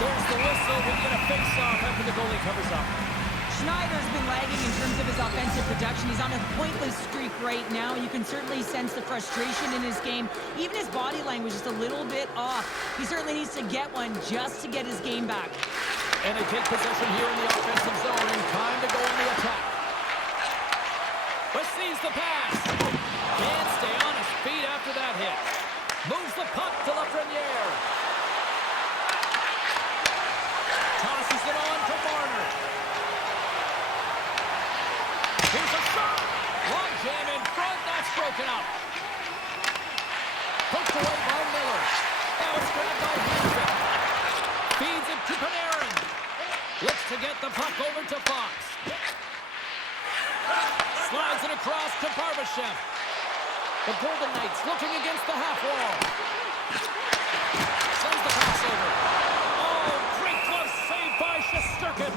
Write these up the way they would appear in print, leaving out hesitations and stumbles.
There's the whistle. We get a face-off after the goalie covers up. Schneider's been lagging in terms of his offensive production. He's on a pointless streak right now. You can certainly sense the frustration in his game. Even his body language is a little bit off. He certainly needs to get one just to get his game back. And they take possession here in the offensive zone, and time to go in the attack. Receives the pass. Can't stay on his feet after that hit. Moves the puck to Lafreniere. Tosses it on to Marner. Here's a shot. Long jam in front. That's broken up. Poked away by Miller. Now it's grabbed by Hansen. Feeds it to Panarin. Looks to get the puck over to Fox. Slides it across to Barbashev. The Golden Knights looking against the half wall. Sends the pass over. Oh, great glove save by Shesterkin.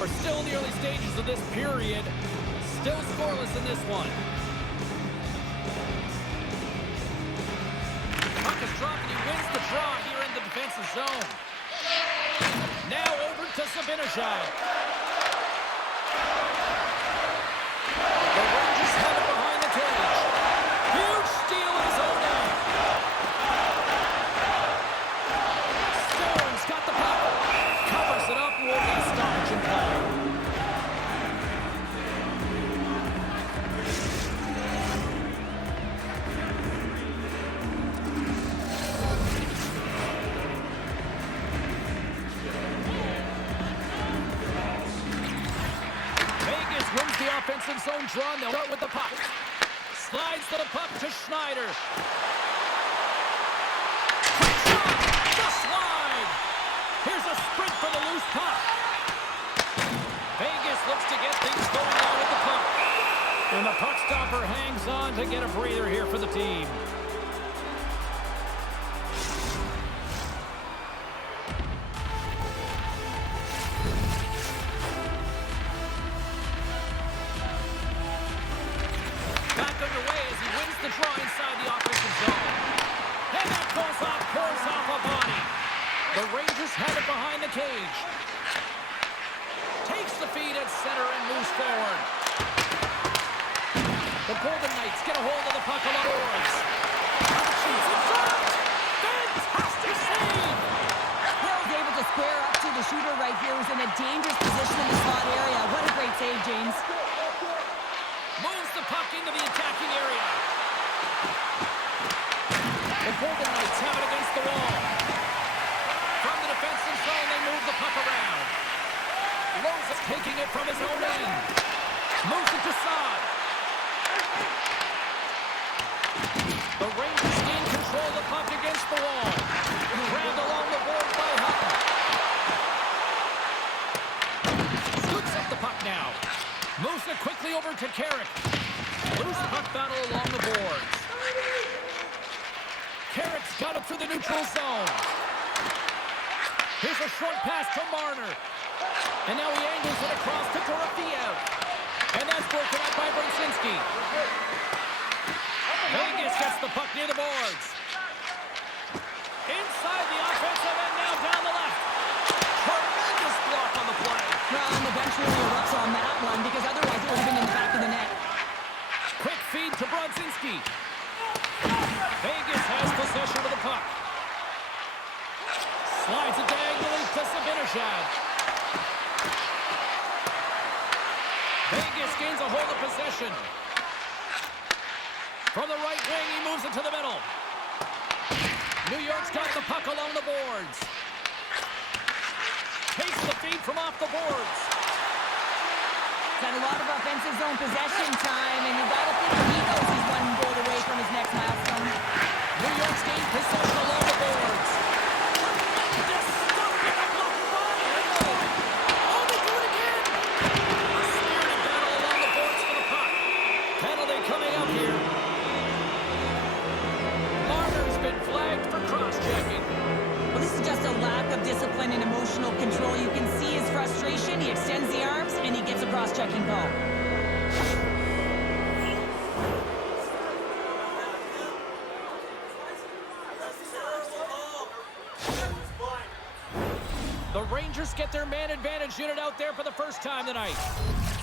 We're still in the early stages of this period. Still scoreless in this one. Puck is dropped and he wins the draw here in the defensive zone. Now over to Zibanejad. The Rangers have it behind the cage. Huge steal in his own end. Storm's got the puck. Covers it up. Will be stopped in play. Offensive zone drawn. They'll start with the puck. Slides to the puck to Schneider. Quick shot. The slide. Here's a sprint for the loose puck. Vegas looks to get things going now with the puck. And the puck stopper hangs on to get a breather here for the team. The Rangers have it behind the cage. Takes the feed at center and moves forward. The Golden Knights get a hold of the puck along the boards. Fantastic save! Hill's able to square up to the shooter right here, who's in a dangerous position in the slot area. What a great save, James. Moves the puck into the attacking area. The Golden Knights have it against the wall. From the defensive zone, they move the puck around. Lowe's is taking it from his own end. Moves it to Saad. The Rangers gain control of the puck against the wall. Grabbed along the board by Hutton. Scoops up the puck now. Moves it quickly over to Carrick. Loose puck battle along the boards. Carrick's got it through the neutral zone. Here's a short pass to Marner. And now he angles it across to Dorofeev. And that's broken up by Brzezinski. Vegas gets the puck near the boards. Inside the offensive end, now down the left. Tremendous block on the play. Well, and the bench really erupts on that one, because otherwise it would have been in the back of the net. Quick feed to Brzezinski. Vegas has possession of the puck. Slides it diagonally to Zibanejad. Vegas gains a hold of possession. From the right wing, he moves it to the middle. New York's got the puck along the boards. Takes the feed from off the boards. Got a lot of offensive zone possession time, and you got to think he knows he's one goal away from his next milestone. New York's gained possession along the boards. Coming up here. Marner's been flagged for cross-checking. Well, this is just a lack of discipline and emotional control. You can see his frustration. He extends the arms, and he gets a cross-checking call. Rangers get their man advantage unit out there for the first time tonight.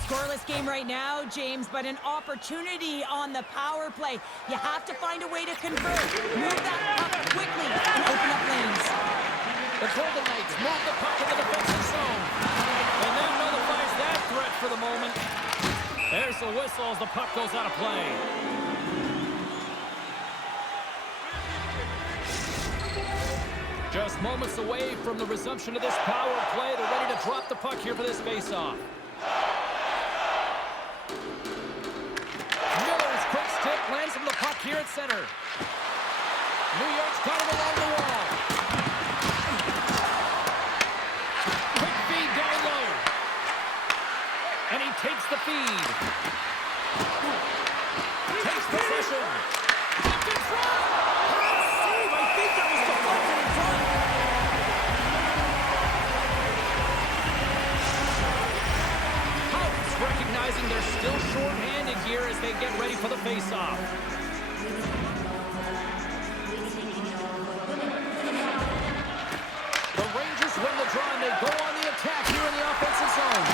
Scoreless game right now, James, but an opportunity on the power play. You have to find a way to convert. Move that puck quickly and open up lanes. The Golden Knights move the puck in the defensive zone. And that nullifies that threat for the moment. There's the whistle as the puck goes out of play. Just moments away from the resumption of this power play. They're ready to drop the puck here for this faceoff. Miller's quick stick lands from the puck here at center. New York's got it along the wall. Quick feed down low. And he takes the feed. Takes possession. Up in front. Save. I think that was deflected in front. Houghton's recognizing they're still short-handed here as they get ready for the face-off. The Rangers win the draw and they go on the attack here in the offensive zone.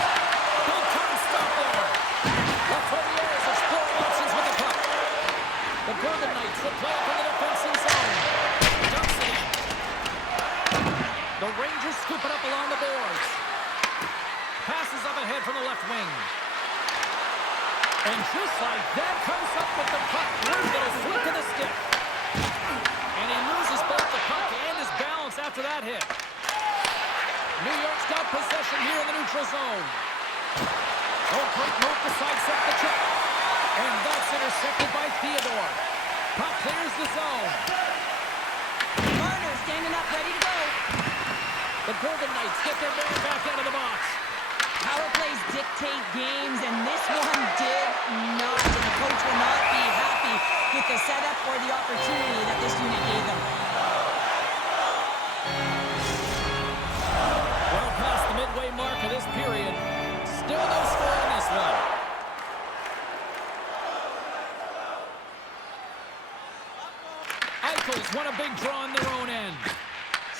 Big time stop there. Lafreniere exploring options with the puck. The Golden Knights will play up in the defensive zone. Dumps it in. The Rangers scoop it up along the boards. Passes up ahead from the left wing. And just like that, comes up with the puck. Little flick of the stick. And he loses both the puck and his balance after that hit. New York's got possession here in the neutral zone. Oh, quick move to sidestep the check. And that's intercepted by Theodore. Puck clears the zone. Marner standing up, ready to go. The Golden Knights get their man back out of the box. Power plays dictate games, and this one did not. And the coach will not be happy with the setup or the opportunity that this unit gave them. Well past the midway mark of this period. Still no score in this one. Eichel's won a big draw on their own end.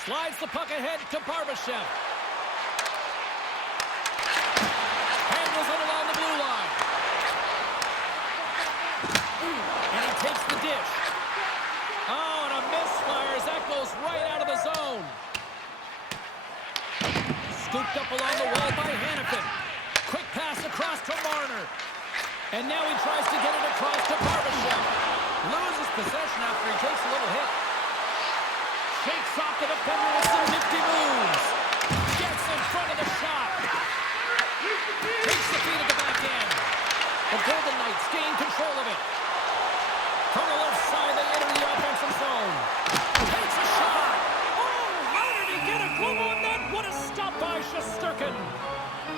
Slides the puck ahead to Barbashev. Handles it along the blue line. And he takes the dish. Oh, and a misfire as that goes right out of the zone. Scooped up along the wall by Hannafin. Quick pass across to Marner. And now he tries to get it across to Barbashev. Loses possession after he takes a little hit. Shakes off the defender with some nifty moves. Gets in front of the shot. Takes the feed at the back end. The Golden Knights gain control of it. From the left side, they enter the offensive zone. Takes a shot. Oh, how did he get a glove on that? What a stop by Shesterkin.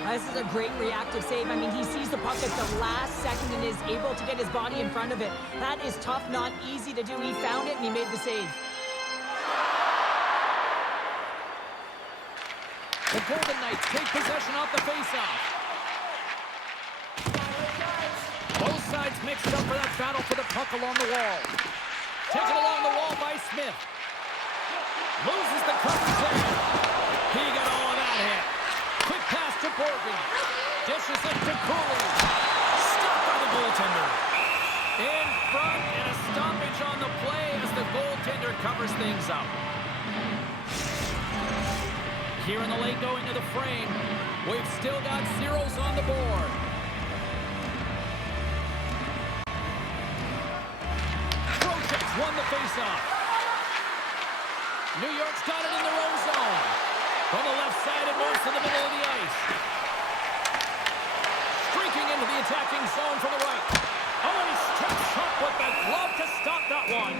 This is a great reactive save. I mean, he sees the puck at the last second and is able to get his body in front of it. That is tough, not easy to do. He found it and he made the save. The Golden Knights take possession off the faceoff. Both sides mixed up for that battle for the puck along the wall. Taken along the wall by Smith. Loses the coverage there. He got all of that hit. Quick pass to Borgen. Dishes it to Cooley. Stopped by the goaltender. In front and a stoppage on the play as the goaltender covers things up. Here in the late going to the frame, we've still got zeros on the board. Trocheck's won the faceoff. New York's got it in their own zone. From the left side and moves to the middle of the ice. Streaking into the attacking zone from the right. Oh, and he steps up with that glove to stop that one.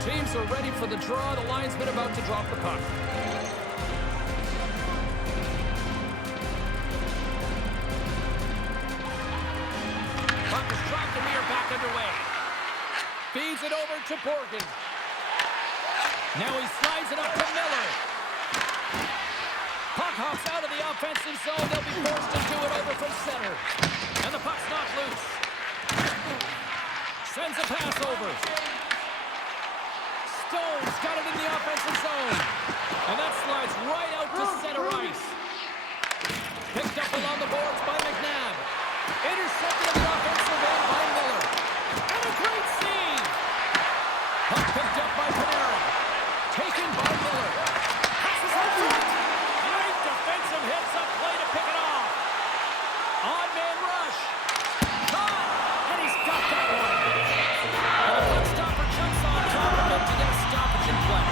Teams are ready for the draw. The linesman about to drop the puck. Puck is dropped and we are back underway. Feeds it over to Borgen. Now he slides it up to Miller. Puck hops out of the offensive zone. They'll be forced to do it over from center. And the puck's knocked loose. Sends a pass over. Stone's got it in the offensive zone. And that slides right out to center ice. Picked up along the boards by McNabb. Intercepted in the offensive end by Miller. And a great save. Puck picked up by Panarin. Taken by Miller. Passes out front. Great defensive hits up play to pick it off. On-man rush. Shot. And he's got that one. And the puck stopper jumps on top of him to get a stoppage in play.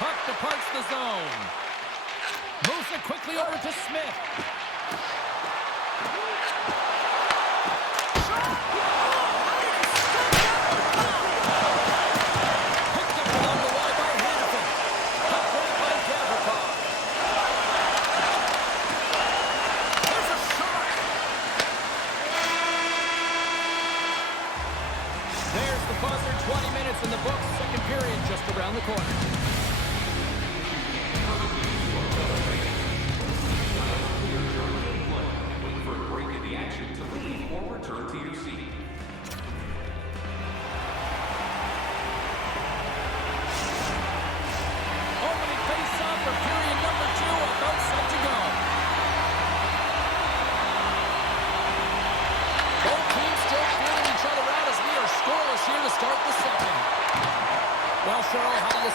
Puck departs the zone. Moves it quickly over to Smith. Picked up along the wall by Hannafin. Puck right by Gavrikov. There's a shot. There's the buzzer. 20 minutes in the books. Second period just around the corner.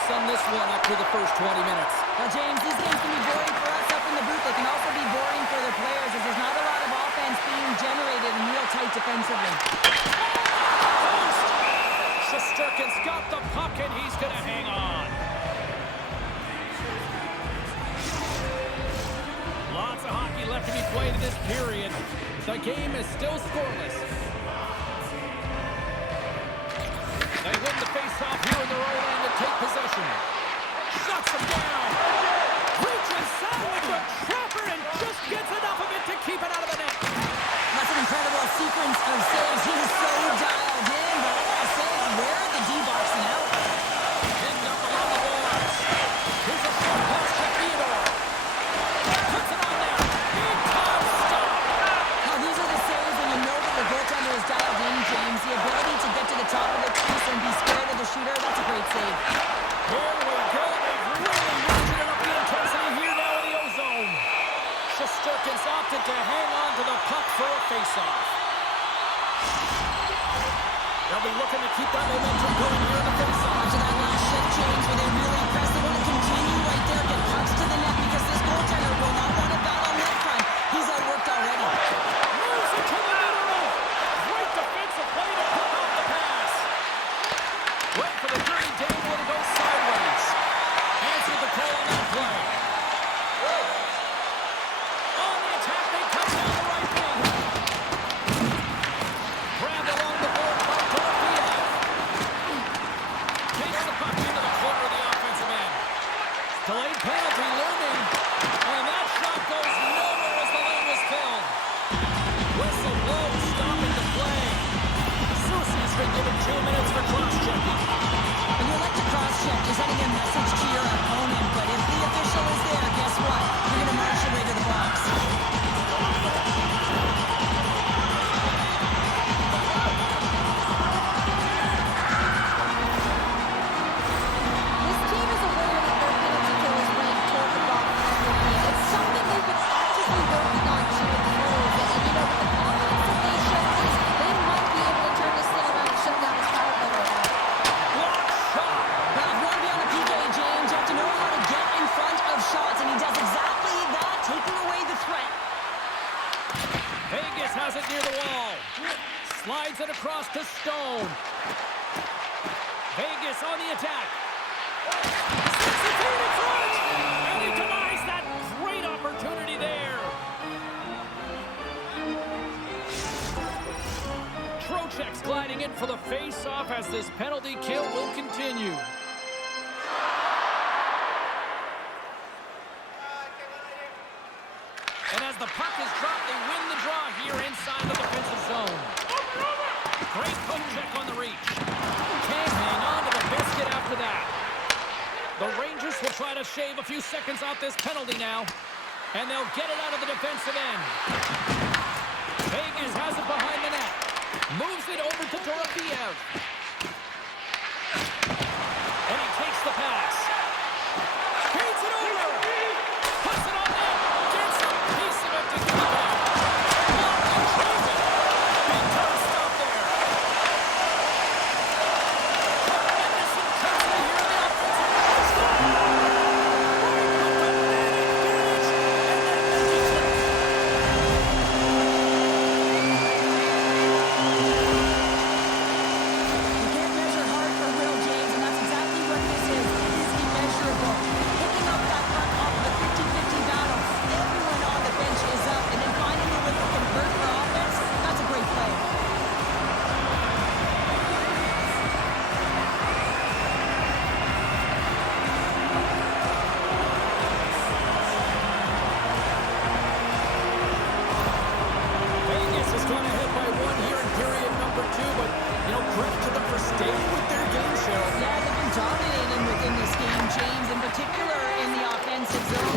Sum this one up to the first 20 minutes. Well, James, these games can be boring for us up in the booth. They can also be boring for the players as there's not a lot of offense being generated and real tight defensively. Shesterkin's got the puck and he's going to hang on. Lots of hockey left to be played in this period. The game is still scoreless. They win the face-off here in their own end to take possession. Shuts him down. Reaches out with a trapper and just gets enough of it to keep it out of the net. That's an incredible sequence of saves. He is so dialed in, but I gotta say, where are the D-boxing out? Pinned up along the boards. Here's a shot pass to Theodore. Puts it on there. Big time stop. Now, these are the saves when you know that the goaltender is dialed in, James. The ability to get to the top of the crease and be scared of the shooter, that's a great save. Here we go. They've really ratcheted up the intensity here now in the O-zone. Shesterkin's opted to hang on to the puck for a face-off. They'll be looking to keep that momentum going here in the face-off. After that last shift change where they really press, they want to continue right there, get pucks to the net because this goaltender will not want to battle on net front. He's outworked already. Moves it to the middle. Great defensive play to pick off the pass. Wait for the dirty dangle to go sideways. Answered the call on that play. On the attack, they come down the right wing. Grabbed along the board by Dorofeev. Takes the puck into the corner of the offensive end. Delayed penalty looming. And that shot goes nowhere as the lane was filled. Whistle blows, stopping the play. Soucy's been given 2 minutes for cross-checking. When you like to cross-check, you're sending a message to your opponent, but if the official is there, guess what? You're going to march your way to the box. This team is aware that their penalty kill is ranked toward the bottom of the league. It's something they've been actively working on to improve. And you know, with the confidence that they showed, they might be able to turn this thing around and shut down this power play right now. Block shot. Well, if you want to be on the PK, James, you have to know how to get in front of shots, and he does exactly that, taking away the threat. Vegas has it near the wall. Slides it across to Stone. Vegas on the attack. Sets the team in front. And he denies that great opportunity there. Trocheck's gliding in for the face-off as this penalty kill will continue. And as the puck is dropped, they win the draw here inside the defensive zone. Great poke check on the reach. Can't hang on to the biscuit after that. The Rangers will try to shave a few seconds off this penalty now. And they'll get it out of the defensive end. Vegas has it behind the net. Moves it over to Dorofiev. And he takes the pass. Feeds it over. Puts it on net. Gets a piece of it to keep it out. Blocked and chosen. Big time stop there. Tremendous intensity here in the offensive zone.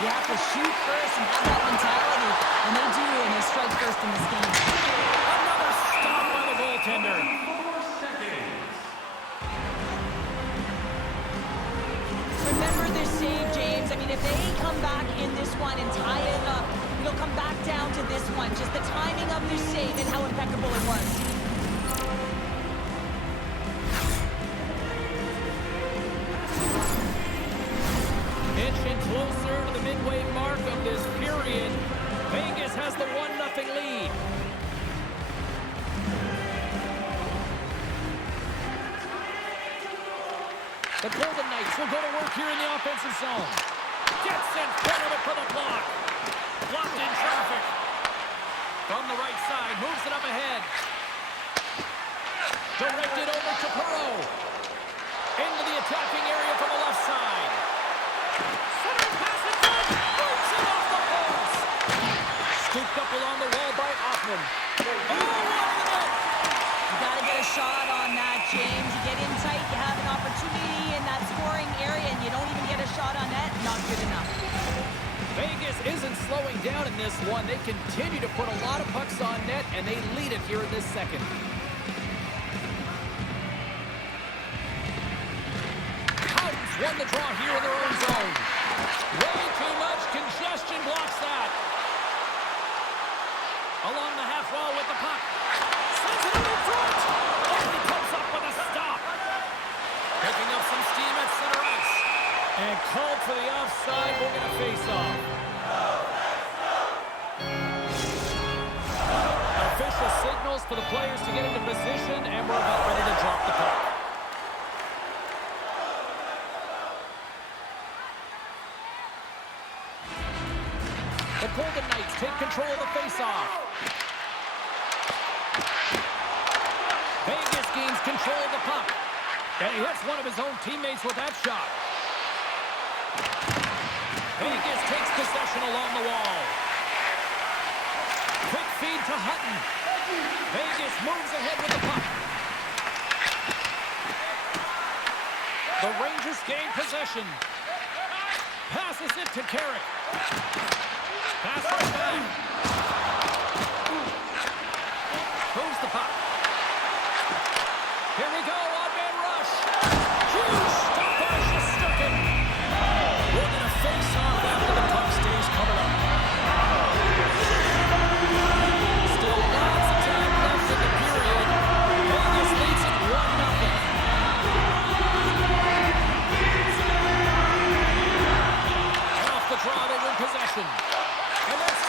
You have to shoot first and have that mentality, and they do, and they strike first in this game. Another stop by the goaltender. Remember this save, James. I mean, if they come back in this one and tie it up, it'll come back down to this one. Just the timing of their save and how impeccable it was. Inching closer to the midway mark of this period. Vegas has the 1-0 lead. The Golden Knights will go to work here in the offensive zone. Gets in front of it for the block. Blocked in traffic. From the right side, moves it up ahead. Directed over to Perreault. Into the attacking area from the left side. Center pass in front. Breaks it off the post. Scooped up along the wall by Hoffman. Oh, off the net. You got to get a shot on that, James. You get in tight, you have an opportunity in that scoring area, and you don't even get a shot on net. Not good enough. Vegas isn't slowing down in this one. They continue to put a lot of pucks on net, and they lead it here in this second. Won the draw here in their own zone. Way too much congestion blocks that. Along the half wall with the puck. Sends it in front. Oh, he comes up with a stop. Picking up some steam at center ice. And called for the offside. We're going to face off. Official signals for the players to get into position, and we're about ready to drop the puck. The Golden Knights take control of the faceoff. Vegas gains control of the puck. And he hits one of his own teammates with that shot. Vegas takes possession along the wall. Quick feed to Hutton. Vegas moves ahead with the puck. The Rangers gain possession. Passes it to Carrick. Pass right back. Moves the puck. Here we go, odd-man rush. Huge stop by Shesterkin. We're going to face off after the puck stays covered up. Still lots of time left in the period. Vegas leads it 1-0. Off the draw, they win possession. And that's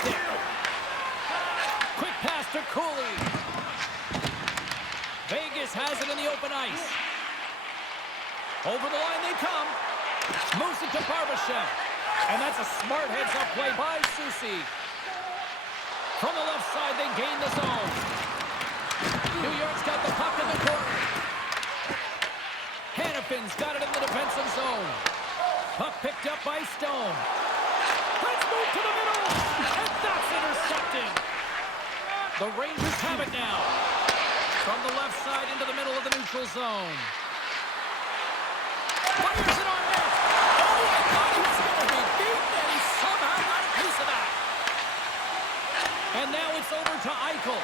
stick. Quick pass to Cooley. Vegas has it in the open ice. Over the line they come. Moves it to Barbashev. And that's a smart heads-up play by Soucy. From the left side, they gain the zone. New York's got the puck in the corner. Hannafin's got it in the defensive zone. Puck picked up by Stone. Let's move to the middle. And that's intercepted. The Rangers have it now. From the left side into the middle of the neutral zone. Fires it on net. Oh, I thought he was going to be beaten, and he somehow got a piece of that. And now it's over to Eichel.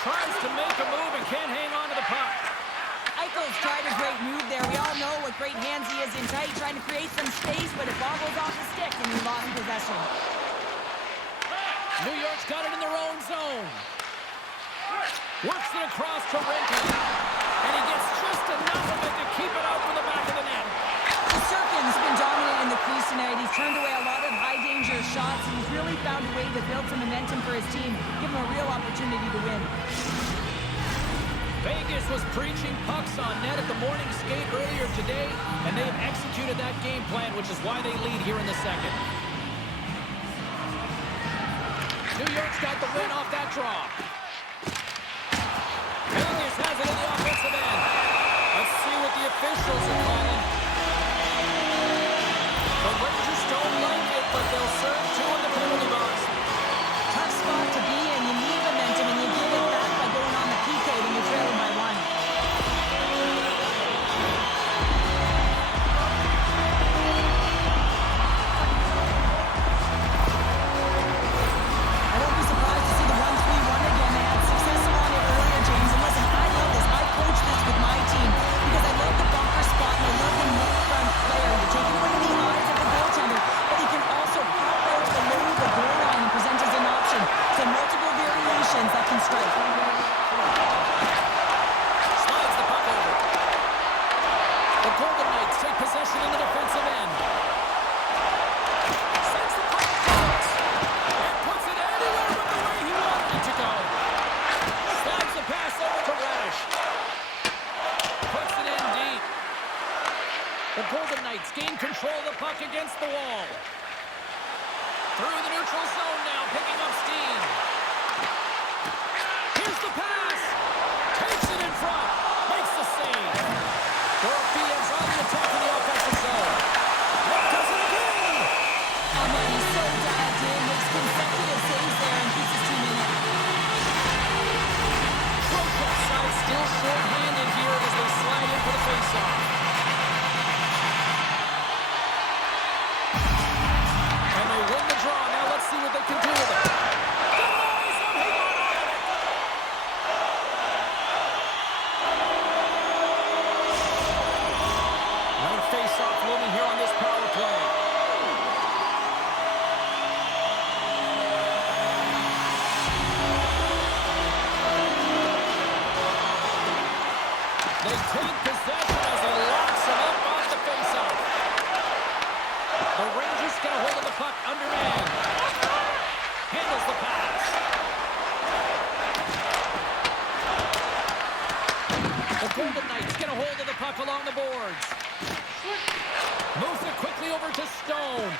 Tries to make a move and can't hang on to the puck. Eichel's tried a great move there. We all know what great hands he is in tight, trying to create some space, but it bobbles off the stick, and he lost possession. New York's got it in their own zone. Works it across to Renton. And he gets just enough of it to keep it out from the back of the net. Sirkin's been dominant in the crease tonight. He's turned away a lot of high-danger shots, and he's really found a way to build some momentum for his team, give him a real opportunity to win. Vegas was preaching pucks on net at the morning skate earlier today, and they have executed that game plan, which is why they lead here in the second. New York's got the win off that draw. Vegas has it in the offensive end. Let's see what the officials are calling. The Rangers don't like it, but they'll serve two in the penalty box. Tough spot to be in. You need momentum, and you give it back by going on the PK when you're trailing by one. I won't be surprised to see the 1-3-1 again. They had success on it earlier, James. And listen, I love this. I coach this with my team because I love the bunker spot and I love the mid-front player. You're taking away the eyes of the goaltender, but he can also pop out below the goal line and present as an option. So multiple variations that can strike. Slides the puck over. The Golden Knights take possession in the defensive end. Sends the puck out. And puts it anywhere but the way he wanted it to go. Slides the pass over to Reddish. Puts it in deep. The Golden Knights gain control of the puck against the wall. Through the neutral zone now, picking up steam. Here's the pass. Takes it in front. Makes the save. Dorofeev's on the attack in the offensive zone. What does it again? Oh man, he's so dialed in, makes consecutive saves there and keeps his team in it. Trocheck side still short-handed here as they slide in for the faceoff. And they win the draw. Now let's see what they can do with it. Another face-off looming here on this power play. They take possession as he locks him up off the faceoff. The Rangers get a hold of the puck underhand. Handles the pass. The Golden Knights get a hold of the puck along the boards. Moves it quickly over to Stone.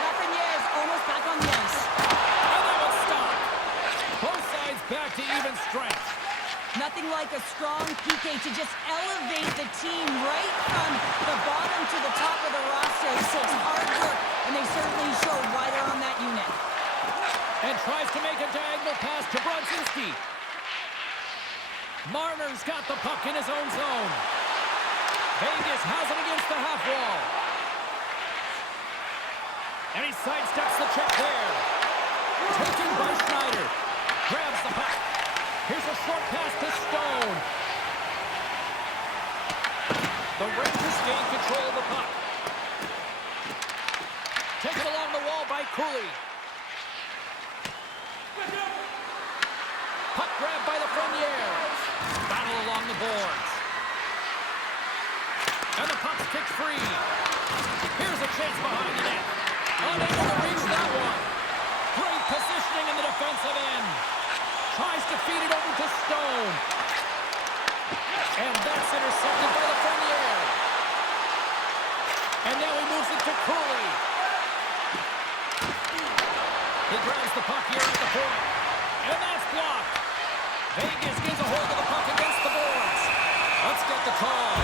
Lafreniere's almost back on the ice. And that one stopped. Both sides back to even strength. Nothing like a strong PK to just elevate the team right from the bottom to the top of the roster. So it's hard work, and they certainly showed why they're on that unit. And tries to make a diagonal pass to Brodzinski. Marner's got the puck in his own zone. Vegas has it against the half wall. And he sidesteps the check there. Taken by Schneider. Grabs the puck. Here's a short pass to Stone. The Rangers gain control of the puck. Taken along the wall by Cooley. Puck grabbed by Lafreniere. Battle along the boards. And the puck's kicked free. Here's a chance behind the net. Unable to reach that one. Great positioning in the defensive end. Tries to feed it over to Stone. And that's intercepted by the Fernier. And now he moves it to Cooley. He grabs the puck here at the point. And that's blocked. Vegas gets a hold of the puck against the boards. Let's get the call.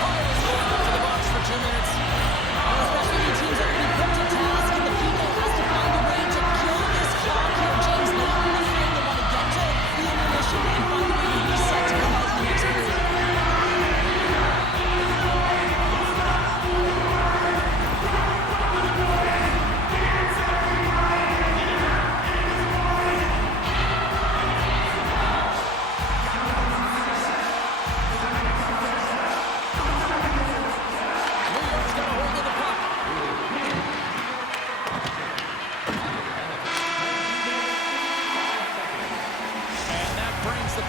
Harley's going up to the box for 2 minutes. Well, especially when teams are going to be put to task and the people has to find a way to kill this clock here. James, late in the frame, they want to get to the intermission and find a way to reset to come out in the next period.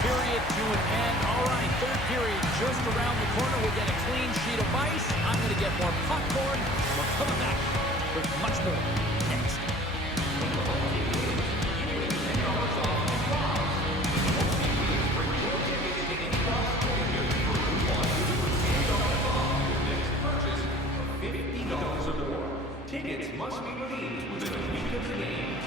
Period to an end. All right, third period just around the corner. We'll get a clean sheet of ice. I'm going to get more popcorn. We're coming back with much more next. $50 or more. Tickets must be redeemed within a week of the game.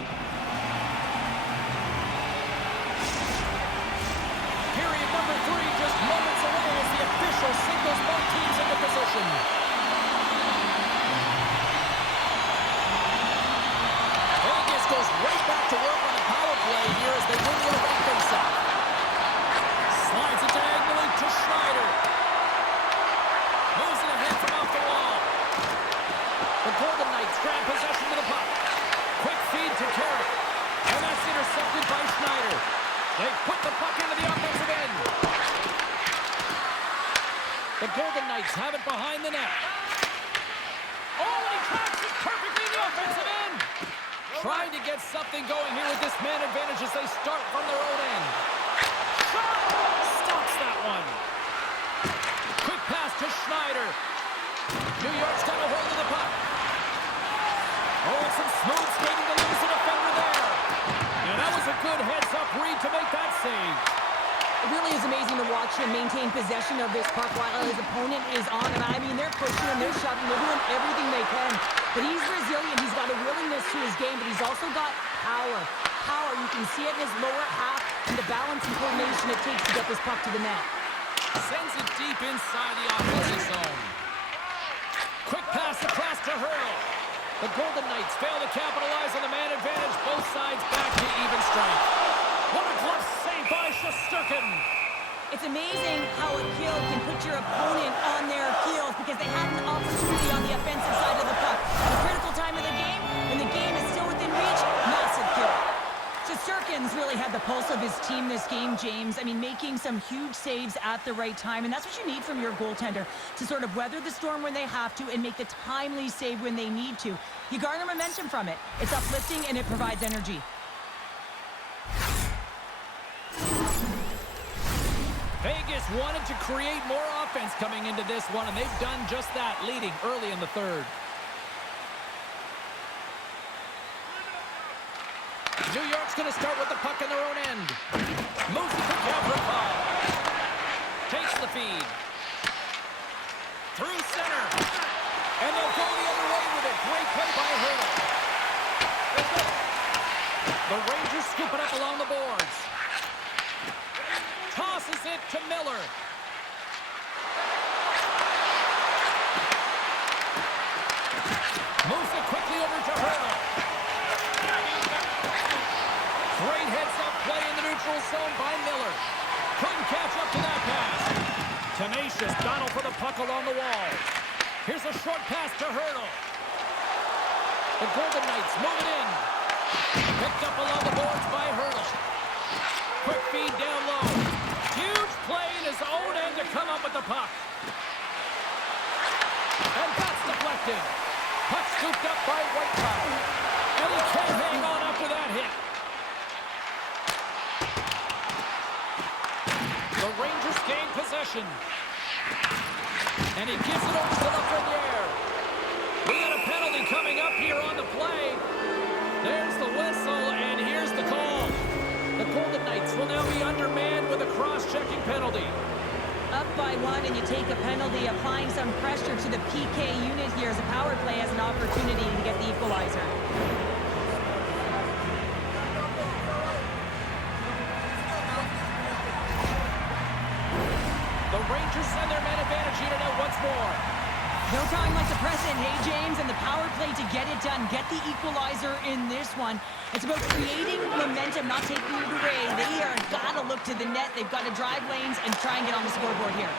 Period number 3 just moments away as the official signals both teams into position. Vegas goes right back to work on the power play here as they win the away faceoff. Slides it diagonally to Schneider. Moves it ahead from off the wall. The Golden Knights grab possession of the puck. Quick feed to Carey. And that's intercepted by Schneider. They put the puck into the offensive end. The Golden Knights have it behind the net. Oh, and he tracks it perfectly in the offensive end. Trying to get something going here with this man advantage as they start from their own end. Shot! Stops that one. Quick pass to Schneider. New York's got a hold of the puck. Oh, and some smooth skating to lose the defender there. And that was a good heads-up read to make that save. It really is amazing to watch him maintain possession of this puck while his opponent is on him. I mean, they're pushing him, they're shoving, they're doing everything they can. But he's resilient. He's got a willingness to his game, but he's also got power. Power, you can see it in his lower half and the balance and coordination it takes to get this puck to the net. Sends it deep inside the offensive zone. Quick pass across to Hurl. The Golden Knights fail to capitalize on the man advantage. Both sides back to even strength. What a glove save by Shesterkin. It's amazing how a kill can put your opponent on their heels because they had an opportunity on the offensive side of the puck. The critical time of the game, when the game is still within reach, massive kill. Shesterkin's really had the pulse of his team this game, James. I mean, making some huge saves at the right time, and that's what you need from your goaltender, to sort of weather the storm when they have to and make the timely save when they need to. You garner momentum from it. It's uplifting and it provides energy. Vegas wanted to create more offense coming into this one, and they've done just that, leading early in the third. New York's going to start with the puck in their own end. Moves it to Gavrikov. Takes the feed. Through center. And they'll go the other way with it. Great play by Hurdle. The Rangers scoop it up along the boards. Tosses it to Miller. Moves it quickly over to Hurdle. Great heads-up play in the neutral zone by Miller. Couldn't catch up to that pass. Tenacious battle for the puck along the wall. Here's a short pass to Hurdle. The Golden Knights move it in. Picked up along the boards by Hurdle. Quick feed down low. Huge play in his own end to come up with the puck. And that's deflected. Puck scooped up by Whitecloud. And he can't hang on after that hit. The Rangers gain possession. And he gives it over to Lafreniere. We got a penalty coming up here on the play. There's the whistle, and here's the call. The Golden Knights will now be undermanned with a cross-checking penalty. Up by one, and you take a penalty, applying some pressure to the PK unit here as the power play has an opportunity to get the equalizer. The Rangers send their man advantage unit out once more. No time like the present, hey, James, and the power play to get it done. Get the equalizer in this one. It's about creating momentum, not taking it away. They are got to look to the net. They've got to drive lanes and try and get on the scoreboard here.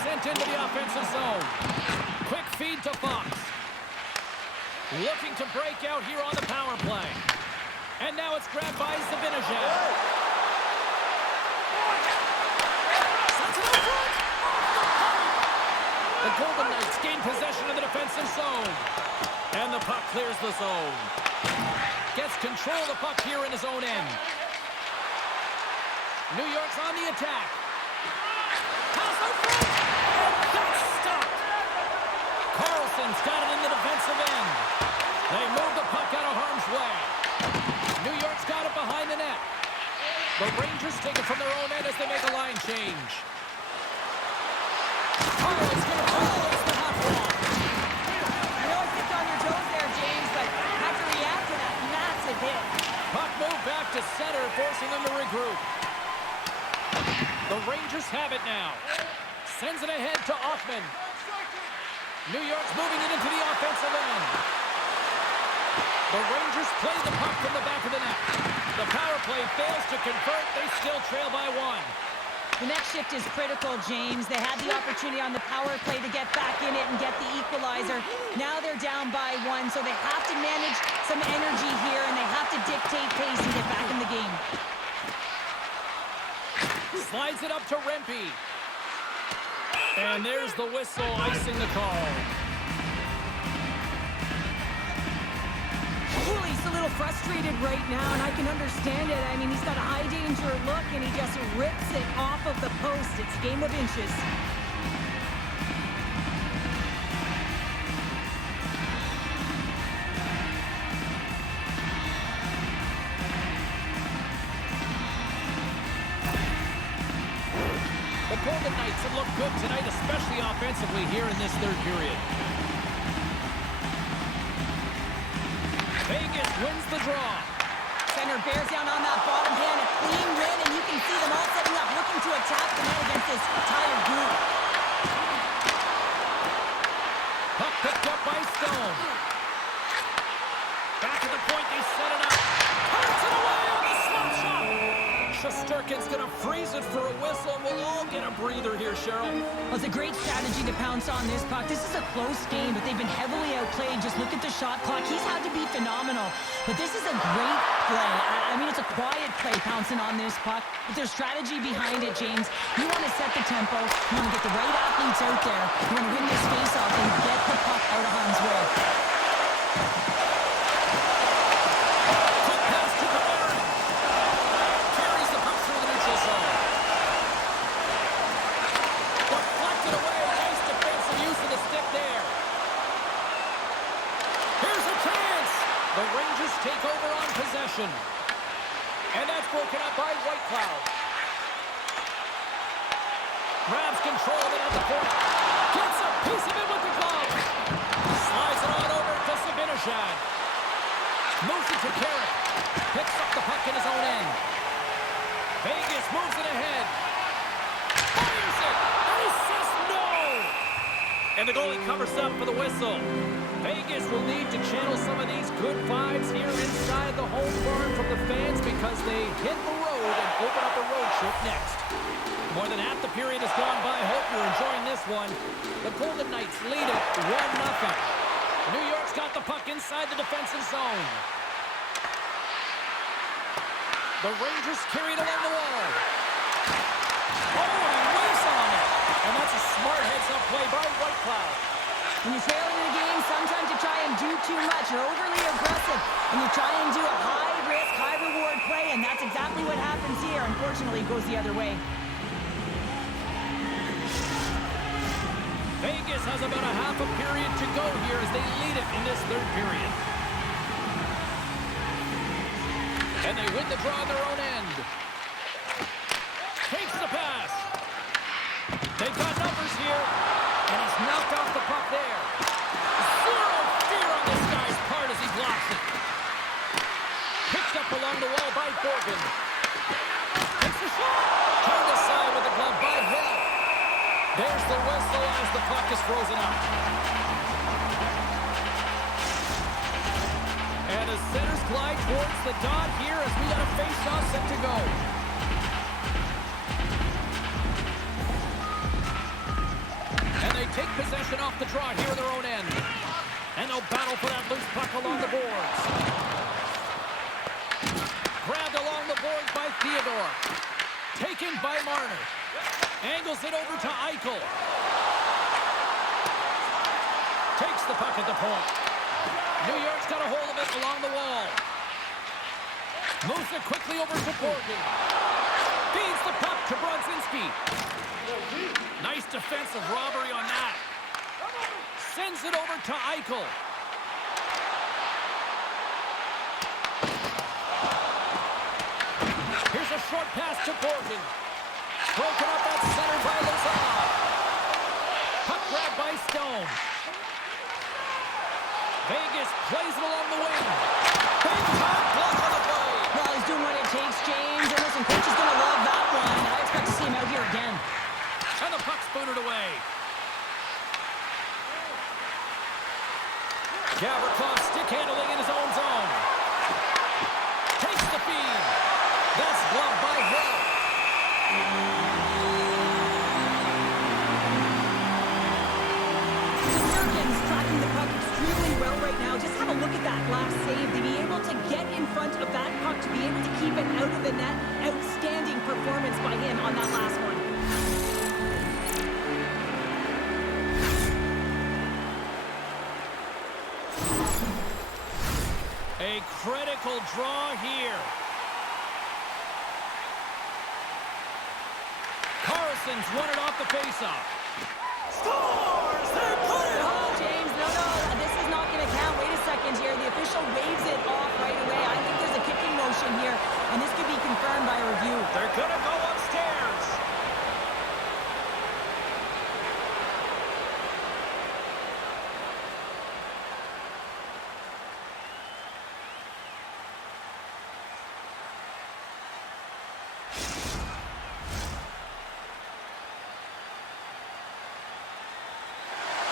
Sent into the offensive zone. Quick feed to Fox. Looking to break out here on the power play. And now it's grabbed by Zibanejad. The Golden Knights gain possession of the defensive zone. And the puck clears the zone. Gets control of the puck here in his own end. New York's on the attack. Pass out front. And that's stopped. Carlson's got it in the defensive end. They move the puck out of harm's way. New York's got it behind the net. The Rangers take it from their own end as they make a line change. Carlson's going to push against the half wall. I know I picked on your toes there, James, but had to react to that massive hit. Puck moved back to center, forcing them to regroup. The Rangers have it now. Sends it ahead to Offman. New York's moving it into the offensive end. The Rangers play the puck from the back of the net. The power play fails to convert. They still trail by one. The next shift is critical, James. They had the opportunity on the power play to get back in it and get the equalizer. Now they're down by one, so they have to manage some energy here, and they have to dictate pace and get back in the game. Slides it up to Rempe. And there's the whistle, icing the call. He's a little frustrated right now, and I can understand it. I mean, he's got a high danger look, and he just rips it off of the post. It's a game of inches. The Golden Knights have looked good tonight, especially offensively here in this third period. Vegas wins the draw. Center bears down on that bottom hand, a clean win, and you can see them all setting up, looking to attack the net against this tired group. Puck picked up by Stone. Back at the point, they set it up. Hurts it away on the slap shot. Shesterkin's going to freeze it for a whistle, and we'll all get a breather here, Cheryl. Well, it's a great strategy to pounce on this puck. This is a close game, but they've been heavily outplayed. Just look at the shot clock. He's had to be phenomenal. But this is a great play. I mean, it's a quiet play pouncing on this puck. But there's strategy behind it, James. You want to set the tempo. You want to get the right athletes out there. You want to win this face-off and get the puck out of harm's way. Take over on possession. And that's broken up by Whitecloud. Grabs control of it at the point. Gets a piece of it with the glove. Slides it on over to Zibanejad. Moves it to Carrick. Picks up the puck in his own end. Vegas moves it ahead. Fires it. And he says no. And the goalie covers up for the whistle. Vegas will need to channel some of these good vibes here inside the home barn from the fans because they hit the road and open up a road trip next. More than half the period has gone by. Hope you're enjoying this one. The Golden Knights lead it 1-0. New York's got the puck inside the defensive zone. The Rangers carry it along the wall. Oh, and he whiffs on it. And that's a smart heads-up play by Whitecloud. When you're trailing in the game, sometimes you try and do too much. You're overly aggressive, and you try and do a high-risk, high-reward play, and that's exactly what happens here. Unfortunately, it goes the other way. Vegas has about a half a period to go here as they lead it in this third period. And they win the draw on their own end. Takes the pass. They've got numbers here. And he's knocked off the puck there. Zero fear on this guy's part as he blocks it. Picked up along the wall by Borgen. Takes the shot. Turned aside with the glove by Hill. There's the whistle as the puck is frozen up. And as centers glide towards the dot here as we got a face-off set to go. And they take possession off the draw here at their own end. And they'll battle for that loose puck along the boards. Grabbed along the boards by Theodore. Taken by Marner. Angles it over to Eichel. Takes the puck at the point. New York's got a hold of it along the wall. Moves it quickly over to Borgen. Feeds the puck to Brodzinski. Nice defensive robbery on that. Sends it over to Eichel. Here's a short pass to Borgen. Broken up at center by Lazard. Puck grab by Stone. Vegas plays it along the wing. Big time block on the play. Well, he's doing what it takes, James. And listen, coach is going to love that one. I expect to see him out here again. And the puck's booted away. Gavrikov stick handling in his own zone. Takes the feed. That's gloved by Hill. Sturgeon's tracking the puck extremely well right now. Just have a look at that last save. To be able to get in front of that puck, to be able to keep it out of the net. Outstanding performance by him on that last one. A critical draw here. Carlson's won it off the faceoff. Scores! They put it Oh, home! James, no. This is not going to count. Wait a second here. The official waves it off right away. I think there's a kicking motion here, and this could be confirmed by a review. They're going to go upstairs.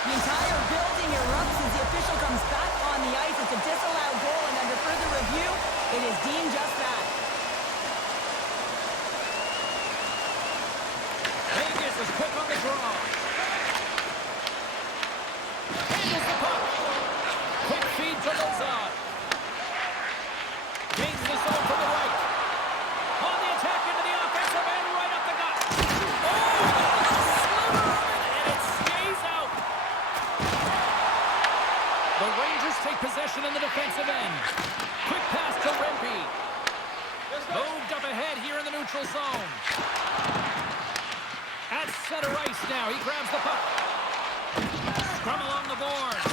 The entire building erupts as the official comes back on the ice. It's a disallowed goal, and under further review, it is deemed just that. Vegas is quick on the draw. Handles the puck. Quick feed to Lazard. Gains the zone from the right. On the attack into the offensive end, right up the gut. Oh! Sliver of it, and it stays out. The Rangers take possession in the defensive end. Quick pass to Rempe. Moved up ahead here in the neutral zone. At center ice now, he grabs the puck. Scrum along the boards.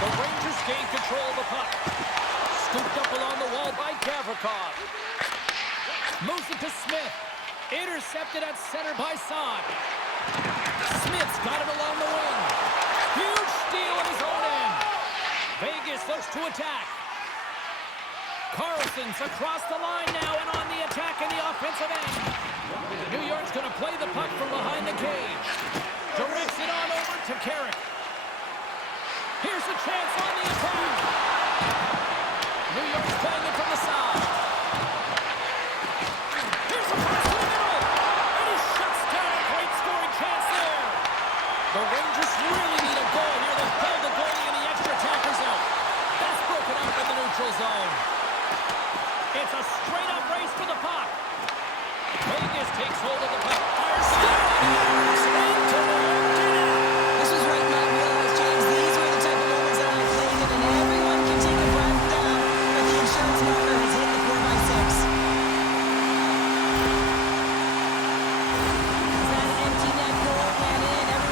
The Rangers gain control of the puck. Scooped up along the wall by Gavrikov. Moves it to Smith. Intercepted at center by Saad. Smith's got it along the wing. Huge steal at his own end. Vegas looks to attack. Carlson's across the line now and on the attack in the offensive end. New York's going to play the puck from behind the cage. Directs it on over to Carrick. Here's a chance on the attack. New York's playing it from the side. Here's a pass to the middle. And he shuts down a great scoring chance there. The Rangers really need a goal here. They've pulled the goalie and the extra attackers out. That's broken up in the neutral zone. It's a straight-up race for the puck. Vegas takes hold of the puck. Fires into the empty net. This was right in my wheelhouse, James. These were the type of moments that I played in, and everyone can take a breath down, but the insurance marker has hit the 4x6. As that empty net goal went in, everyone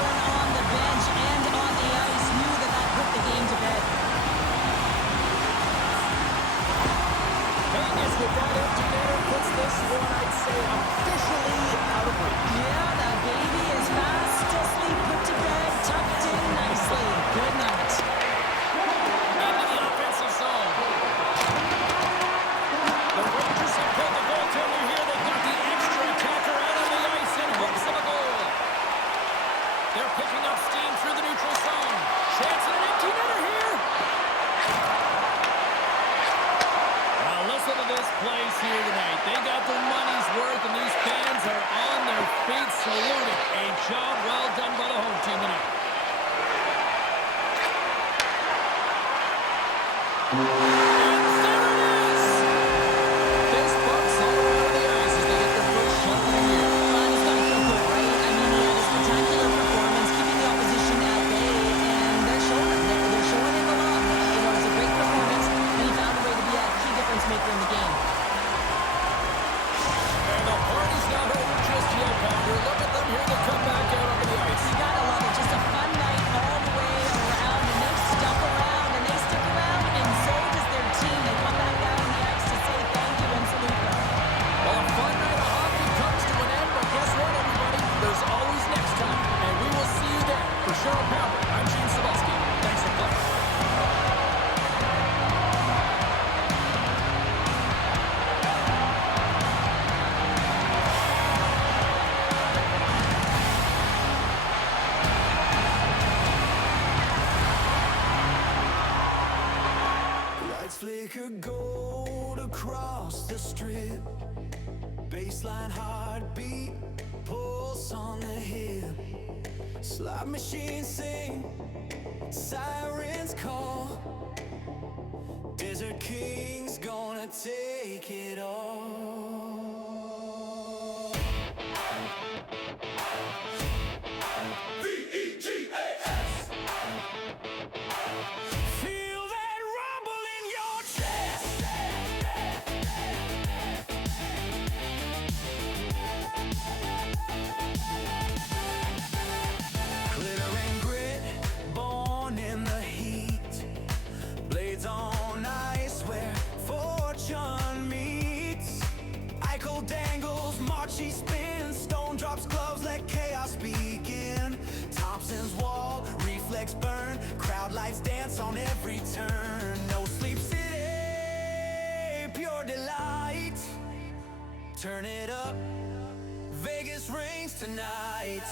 the strip. Baseline heartbeat, pulse on the hip. Slot machines sing, sirens call. Desert King's gonna take it all. Feel that rumble in your chest. Glitter and grit, born in the heat. Blades on ice where fortune meets. Eichel dangles, Marchie spins. Stone drops gloves, let chaos begin. Thompson's wall, reflex burn. Crowd lights dance on every turn. No sleep city, pure delight. Turn it up, Vegas rings tonight.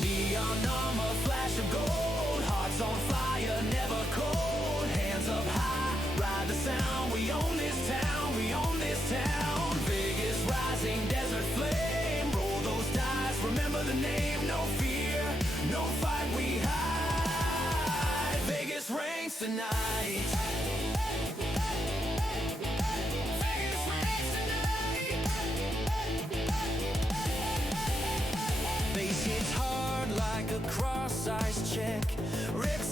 Neon armor, flash of gold. Hearts on fire, never cold. Hands up high, ride the sound. We own this town, we own this town. Vegas rising, desert flame. Roll those dice, remember the name. No fear, no fight, we hide. Vegas reigns tonight. Vegas reigns tonight. Face hits hard like a cross-ice check. Rips